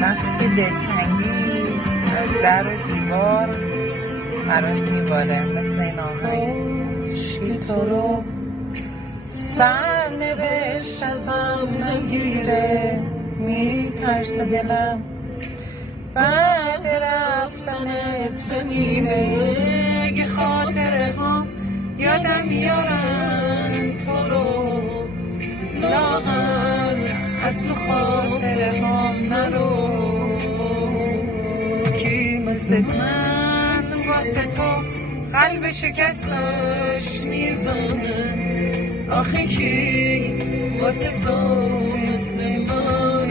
وقتی دلتنگی از در و دیوار برات میباره مثل این آهنگ چی تو رو سرنوشت ازم نگیره میترسه دلم بعد رفتنت بمیره اگه خاطره ها یادم میارن تو رو لاغر از تو خاطره ها نرو کی مثل من واسه تو قلب شکستش میزنه آخه کی واسه تو مثل من